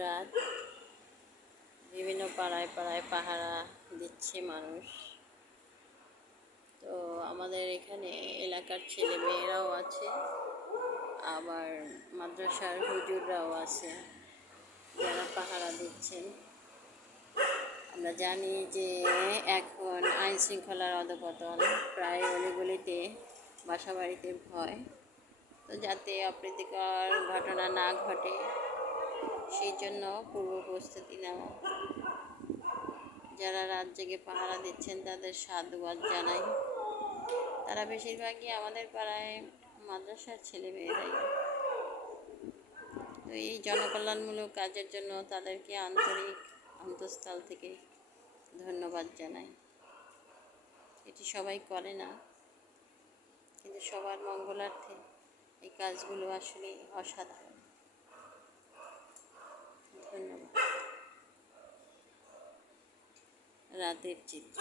রাত। বিভিন্ন পাড়ায় পাড়ায় পাহারা দিচ্ছে মানুষ। তো আমাদের এখানে এলাকার ছেলে মেয়েরাও আছে, আবার মাদ্রাসার হুজুররাও আছে, যারা পাহারা দিচ্ছেন। আমরা জানি যে এখন আইন শৃঙ্খলার অধপতন প্রায় অলিগলিতে বাসা বাড়িতে ভয়। তো যাতে অপ্রীতিকর ঘটনা না ঘটে সেই জন্য পূর্ব প্রস্তুতি নেওয়া। যারা রাত জেগে পাহারা দিচ্ছেন, তাদের সাধুবাদ জানাই। তারা বেশিরভাগই আমাদের পাড়ায় মাদ্রাসার ছেলে মেয়েরাই তো এই জনকল্যাণমূলক কাজের জন্য তাদেরকে আন্তরিক অন্তঃস্থল থেকে ধন্যবাদ জানাই। এটি সবাই করে না, কিন্তু সবার মঙ্গলার্থে এই কাজগুলো আসলে অসাধারণ। ধন্যবাদ রাতের চিত্র